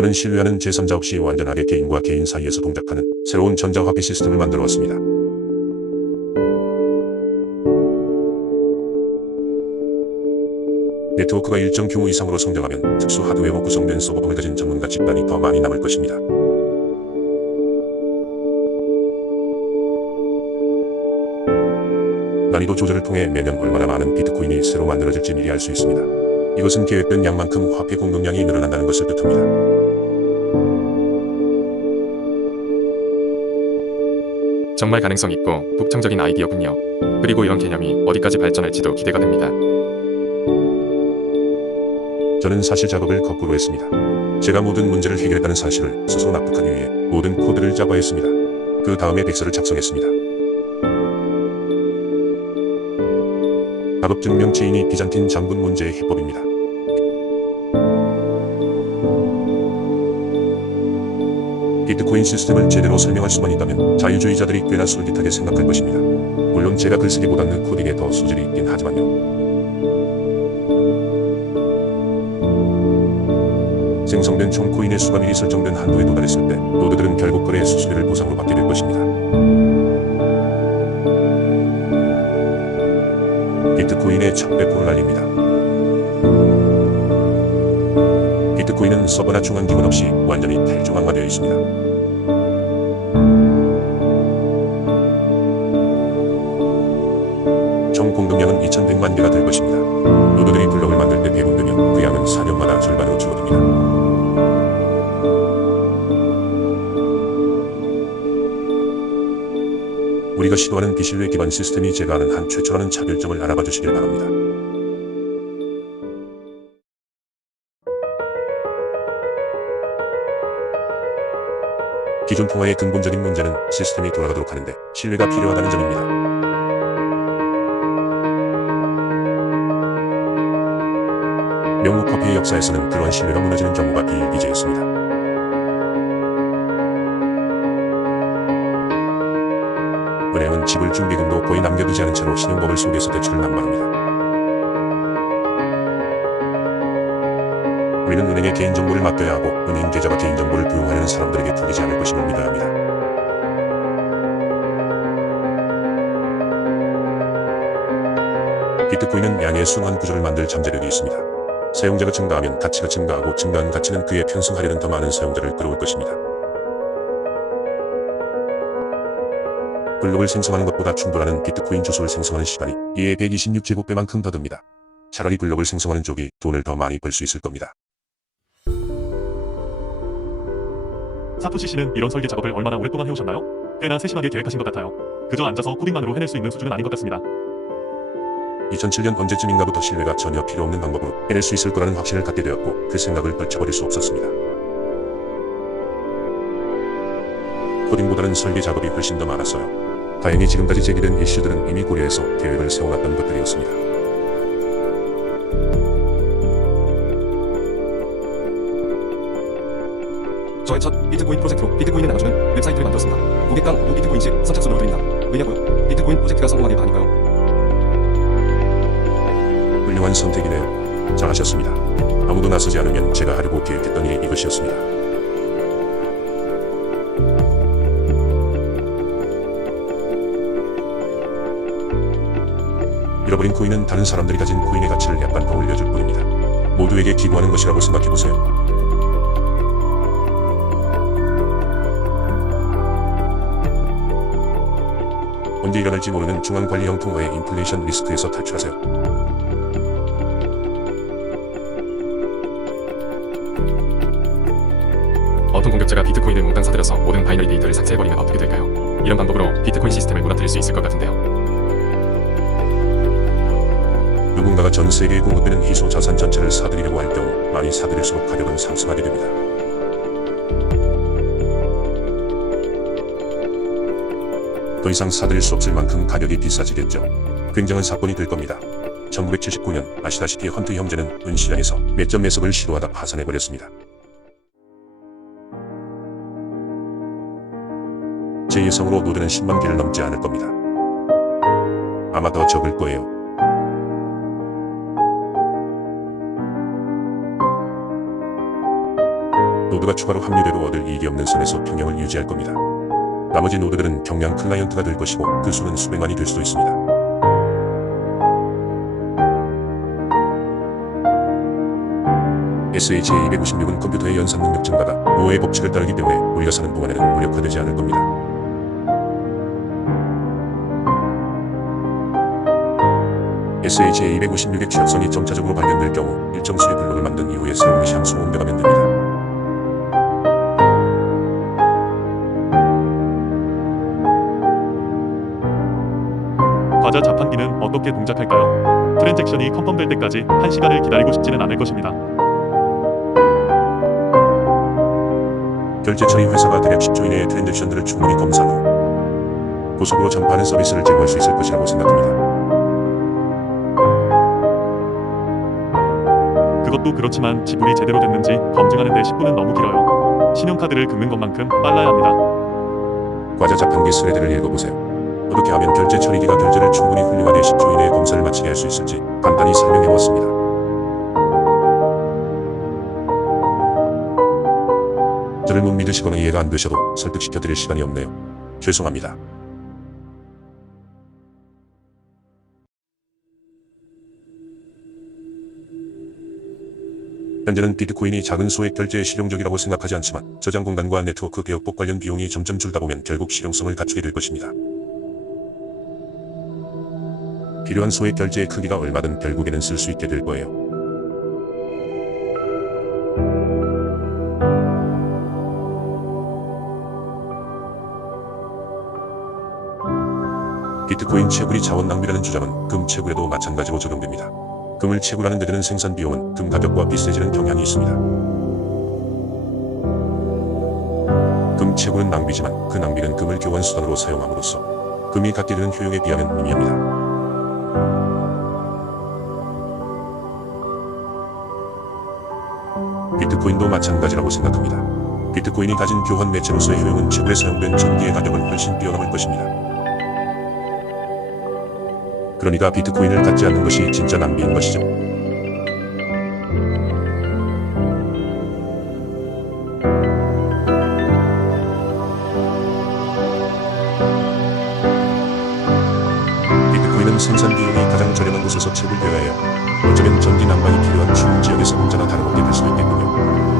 저는 신뢰하는 제3자 없이 완전하게 개인과 개인 사이에서 동작하는 새로운 전자화폐 시스템을 만들어 왔습니다. 네트워크가 일정 규모 이상으로 성장하면 특수 하드웨어로 구성된 서버를 가진 전문가 집단이 더 많이 남을 것입니다. 난이도 조절을 통해 매년 얼마나 많은 비트코인이 새로 만들어질지 미리 알 수 있습니다. 이것은 계획된 양만큼 화폐 공급량이 늘어난다는 것을 뜻합니다. 정말 가능성 있고 독창적인 아이디어군요. 그리고 이런 개념이 어디까지 발전할지도 기대가 됩니다. 저는 사실 작업을 거꾸로 했습니다. 제가 모든 문제를 해결했다는 사실을 스스로 납득하기 위해 모든 코드를 자바했습니다. 그 다음에 백서를 작성했습니다. 작업 증명 체인이 비잔틴 장군 문제의 해법입니다. 비트코인 시스템을 제대로 설명할 수만 있다면 자유주의자들이 꽤나 솔깃하게 생각할 것입니다. 물론 제가 글쓰기보다는 코딩에 더 소질이 있긴 하지만요. 생성된 총 코인의 수가 미리 설정된 한도에 도달했을 때 노드들은 결국 거래의 수수료를 보상으로 받게 될 것입니다. 비트코인의 1100%를 알립니다. 비트코인은 서버나 중앙기관 없이 완전히 탈중앙화되어 있습니다. 총 공급량은 2100만 개가 될 것입니다. 노드들이 블록을 만들 때 배분되면 그 양은 4년마다 절반으로 줄어듭니다. 우리가 시도하는 비신뢰 기반 시스템이 제가 아는 한 최초라는 차별점을 알아봐 주시길 바랍니다. 기존 통화의 근본적인 문제는 시스템이 돌아가도록 하는데 신뢰가 필요하다는 점입니다. 명목 화폐의 역사에서는 그러한 신뢰가 무너지는 경우가 비일비재했습니다. 은행은 지불 준비금도 거의 남겨두지 않은 채로 신용범을 속여서 대출을 남발합니다. 우리는 은행에 개인정보를 맡겨야 하고 은행 계좌가 개인정보를 부용하려는 사람들에게 풀리지 않을 것임을 믿어야 합니다. 비트코인은 양의 순환 구조를 만들 잠재력이 있습니다. 사용자가 증가하면 가치가 증가하고 증가한 가치는 그에 편승하려는 더 많은 사용자를 끌어올 것입니다. 블록을 생성하는 것보다 충분한 비트코인 주소를 생성하는 시간이 이에 126제곱배만큼 더 듭니다. 차라리 블록을 생성하는 쪽이 돈을 더 많이 벌 수 있을 겁니다. 사토시 씨는 이런 설계 작업을 얼마나 오랫동안 해오셨나요? 꽤나 세심하게 계획하신 것 같아요. 그저 앉아서 코딩만으로 해낼 수 있는 수준은 아닌 것 같습니다. 2007년 언제쯤인가부터 신뢰가 전혀 필요 없는 방법으로 해낼 수 있을 거라는 확신을 갖게 되었고 그 생각을 떨쳐버릴 수 없었습니다. 코딩보다는 설계 작업이 훨씬 더 많았어요. 다행히 지금까지 제기된 이슈들은 이미 고려해서 계획을 세워놨던 것들이었습니다. 저의 첫 비트코인 프로젝트로 비트코인을 나눠주는 웹사이트를 만들었습니다. 고객당 5비트코인씩 선착순으로 드립니다. 왜냐고요? 비트코인 프로젝트가 성공하길 바라니까요. 훌륭한 선택이네요. 잘하셨습니다. 아무도 나서지 않으면 제가 하려고 계획했던 일이 이것이었습니다. 잃어버린 코인은 다른 사람들이 가진 코인의 가치를 약간 더 올려줄 뿐입니다. 모두에게 기부하는 것이라고 생각해보세요. 언제 일어날지 모르는 중앙관리형 통화의 인플레이션 리스크에서 탈출하세요. 어떤 공격자가 비트코인을 몽땅 사들여서 모든 바이너리 데이터를 삭제해버리면 어떻게 될까요? 이런 방법으로 비트코인 시스템을 무너뜨릴 수 있을 것 같은데요. 누군가가 전 세계에 공급되는 희소 자산 전체를 사들이려고 할 경우 많이 사들일수록 가격은 상승하게 됩니다. 더 이상 사들일 수 없을 만큼 가격이 비싸지겠죠. 굉장한 사건이 될 겁니다. 1979년 아시다시피 헌트 형제는 은시장에서 매점 매석을 시도하다 파산해버렸습니다. 제 예상으로 노드는 10만 개를 넘지 않을 겁니다. 아마 더 적을 거예요. 노드가 추가로 합류돼도 얻을 이익이 없는 선에서 평형을 유지할 겁니다. 나머지 노드들은 경량 클라이언트가 될 것이고 그 수는 수백만이 될 수도 있습니다. SHA-256은 컴퓨터의 연산 능력 증가가 노어의 법칙을 따르기 때문에 우리가 사는 동안에는 무력화되지 않을 겁니다. SHA-256의 취약선이 점차적으로 발견될 경우 일정 수의 블록을 만든 이후에 새로운 것이 함수로 옮겨가면 됩니다. 과자 자판기는 어떻게 동작할까요? 트랜잭션이 컨펌될 때까지 1시간을 기다리고 싶지는 않을 것입니다. 결제 처리 회사가 대략 10조 이내의 트랜잭션들을 충분히 검사한 후 고속으로 전파하는 서비스를 제공할 수 있을 것이라고 생각합니다. 그것도 그렇지만 지불이 제대로 됐는지 검증하는 데 10분은 너무 길어요. 신용카드를 긁는 것만큼 빨라야 합니다. 과자 자판기 스레드를 읽어보세요. 어떻게 하면 결제 처리기가 결제를 충분히 훌륭하게 10조 이내에 검사를 마치게 할 수 있을지 간단히 설명해보았습니다. 저를 못 믿으시거나 이해가 안 되셔도 설득시켜드릴 시간이 없네요. 죄송합니다. 현재는 비트코인이 작은 소액 결제에 실용적이라고 생각하지 않지만 저장 공간과 네트워크 개혁법 관련 비용이 점점 줄다 보면 결국 실용성을 갖추게 될 것입니다. 필요한 소액 결제의 크기가 얼마든 결국에는 쓸 수 있게 될 거예요. 비트코인 채굴이 자원 낭비라는 주장은 금 채굴에도 마찬가지로 적용됩니다. 금을 채굴하는 데 드는 생산 비용은 금 가격과 비슷해지는 경향이 있습니다. 금 채굴은 낭비지만 그 낭비는 금을 교환 수단으로 사용함으로써 금이 갖게 되는 효용에 비하면 미미합니다. 비트코인도 마찬가지라고 생각합니다. 비트코인이 가진 교환 매체로서의 효용은 채굴에 사용된 전기의 가격을 훨씬 뛰어넘을 것입니다. 그러니까 비트코인을 갖지 않는 것이 진짜 낭비인 것이죠. 비트코인은 생산 비용이 가장 저렴한 곳에서 채굴되어야 해요. 어쩌면 전기 난방이 필요한 추운 지역에서 혼자나 다름없게 될 수도 있겠군요.